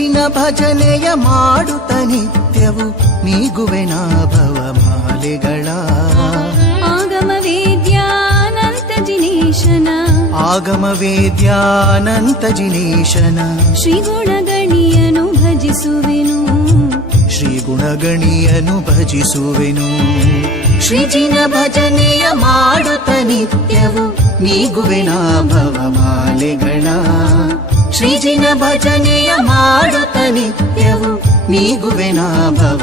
ಶ್ರೀಚಿನ ಭಜನೆಯ ಮಾಡುತ್ತ ನಿತ್ಯವು ನೀಗುವೆನ ಭವ ಮಾಲೆಗಳ. ಆಗಮ ವೇದ್ಯಾನಂತ ಜಿನೇಶನ. ಆಗಮ ವೇದ್ಯಾನಂತ ಜಿನೇಶನ. ಶ್ರೀ ಗುಣಗಣಿಯನು ಭಜಿಸುವೆನು. ಶ್ರೀ ಗುಣಗಣಿಯನು ಭಜಿಸುವೆನು. ಶ್ರೀಜಿನ ಭಜನೆಯ ಮಾಡುತ್ತ ನಿತ್ಯವು ನೀಗುವೆನ ಭವ ಮಾಲೆಗಳ. ಶ್ರೀಜಿನ ಭಜನೆಯ ಮಾಡುತ್ತ ನಿತ್ಯವು ನೀಗುವೆನ ಭವ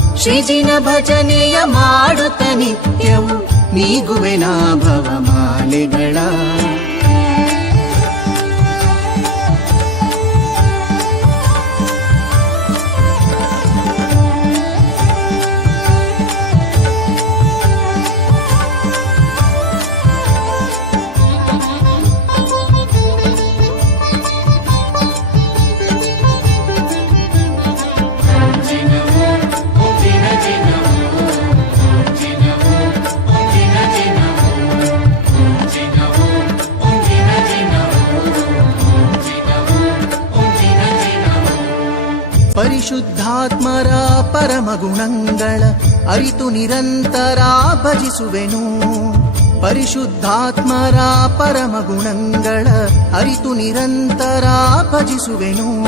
ಶ್ರೀಜಿನ ಭಜನೆಯ ಮಾಡುತ್ತ ನಿತ್ಯವು ನೀಗುವೆನ ಭವ ಮಾಲೆಗಳ ಪರಿಶುದ್ಧಾತ್ಮರ ಪರಮ ಗುಣಗಳ ಅರಿತು ನಿರಂತರ ಭಜಿಸುವೆನು. ಪರಿಶುದ್ಧಾತ್ಮರ ಪರಮ ಗುಣಗಳ ಅರಿತು ನಿರಂತರ ಭಜಿಸುವೆನು.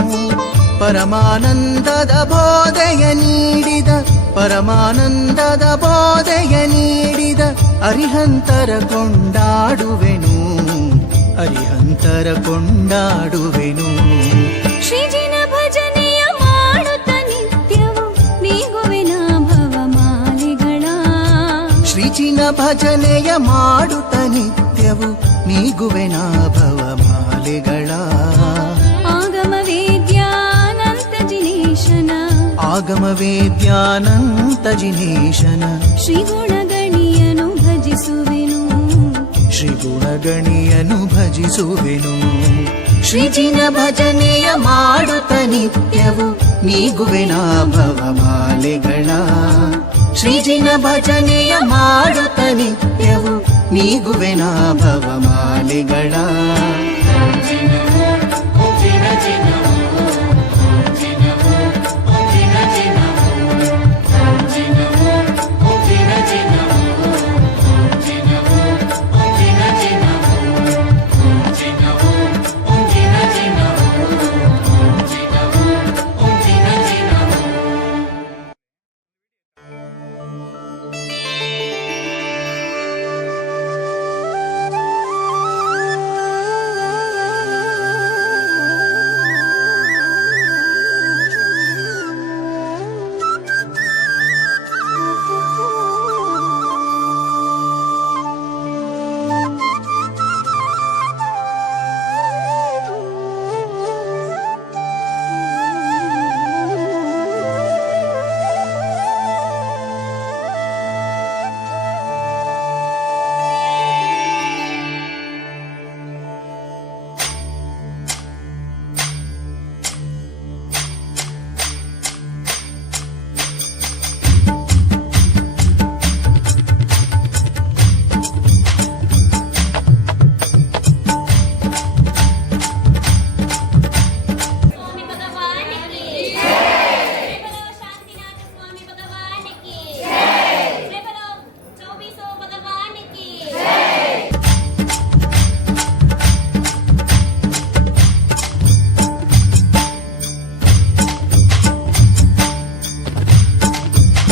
ಪರಮಾನಂದದ ಬೋಧೆಯ ನೀಡಿದ, ಪರಮಾನಂದದ ಬೋಧೆಯ ನೀಡಿದ ಅರಿಹಂತರ ಕೊಂಡಾಡುವೆನು. ಅರಿಹಂತರ ಕೊಂಡಾಡುವೆನು. ಶ್ರೀಚಿನ ಭಜನೆಯ ಮಾಡುತ್ತ ನಿತ್ಯವು ನೀಗುವೆನ ಭವ ಮಾಲೆಗಳ. ಆಗಮ ವೇದ್ಯಾನಂತ ಜಿನೇಶನ. ಆಗಮ ವೇದ್ಯಾನಂತ ಜಿನೇಶನ. ಶ್ರೀ ಗುಣಗಣಿಯನು ಭಜಿಸುವೆನು. ಶ್ರೀ ಗುಣಗಣಿಯನು ಭಜಿಸುವೆನು. ಶ್ರೀಜಿನ ಭಜನೆಯ ಮಾಡುತ್ತ ನಿತ್ಯವು ನೀಗುವೆನ ಭವ ಮಾಲೆಗಳ. ಶ್ರೀಜಿನ ಭಜನೆಯ ಮಾಡುತ್ತ ನಿತ್ಯವು ನೀಗುವೆನ ಭವ ಮಾಲೆಗಳ.